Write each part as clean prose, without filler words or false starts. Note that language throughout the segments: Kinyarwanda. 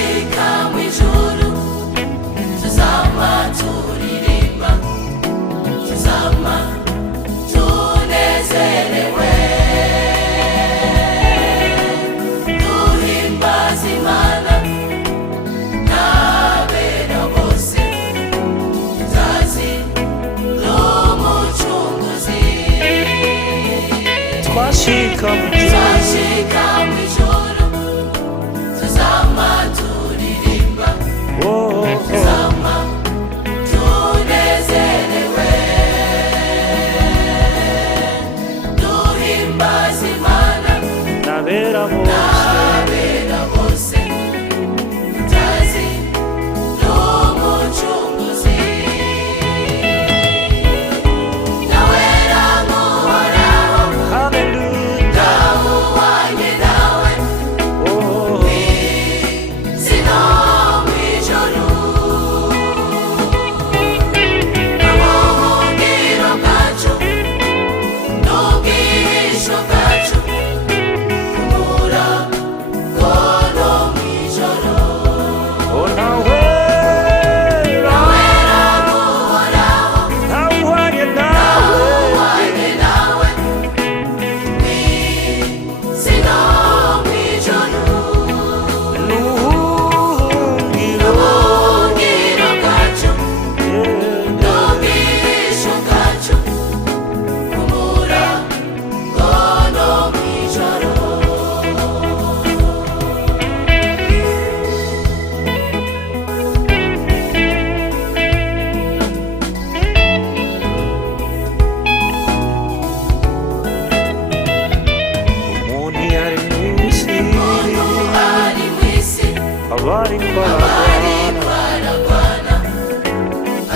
Tuzashika mw'ijuru, tuzama turirimba, tuzama tunezerewe, duhimbaza Imana n'abera bose, tuzazi n'umucunguzi. Twashika mw'ijuru, tuzama turirimba, tuzama tunezerewe, duhimbaza Imana n'abera bose, tutazi n'umucunguzi. Nawera nk'Uhoraho, Haleluya. nawuhwanye nawe, mw'isi no mw'ijuru. Ubuhungiro bwacu n'ubwihisho bwacu, kumurago no mw'ijoro. Nawera Nk'Uhoraho, nawuhwanye nawe, nawuhwanye nawe, mw'isi no mw'ijoro. n'ubuhungiro. Ubuhungiro bwacu n'ubwihisho bwacu, kumurago no mw'ijoro. Umuntu yari mw'isi, Umuntu ari mw'isi, aba ariko ariko aragwana,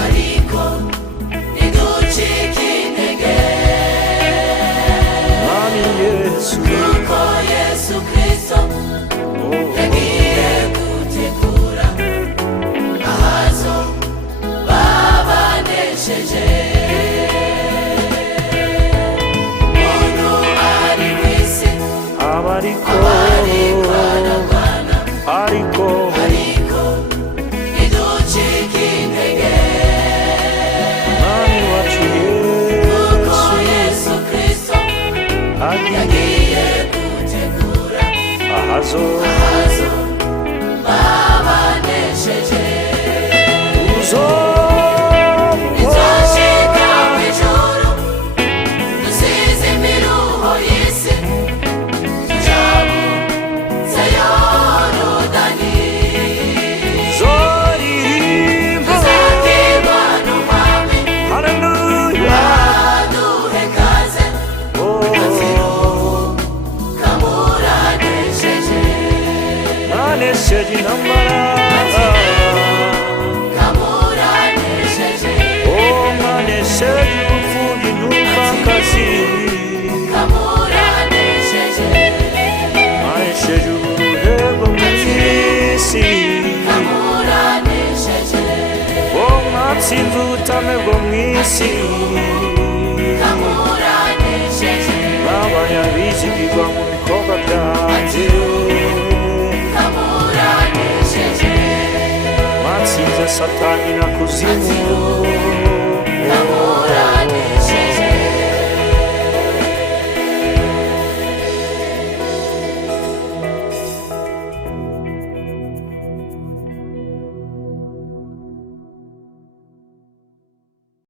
ariko ntiducike intege, Mwami Yesu. kuko Yesu Kristo yagiye gutegura ahazo babanesheje. Umuntu ari mw'isi, Aba ariko aragwana, ariko ariko ntiducike intege, Mwami wacu kuko Yesu Yesu Kristo agiye yagiye gutegura ahazo ahazo babanesheje. Tuzashika mw'ijuru, dusize imiruho y'isi, tujabutse Yorodani, Zoririmba. tuzakirwa n'Umwami, Haleluya. aduhe kaze, aziruka muranesheje, Nanesheje intambara. kamuranesheje, Nanesheje ubupfubyi n'ubupfakazi. kamuranesheje, Nanesheje uruhego mw'isi. kamuranesheje, Mwatsinze ubutame bwo mw'isi. kamuranesheje, Babaye abizigirwa mu bikorwa byanjye. kamuranesheje, Mwatsinze Satani na kuzimu.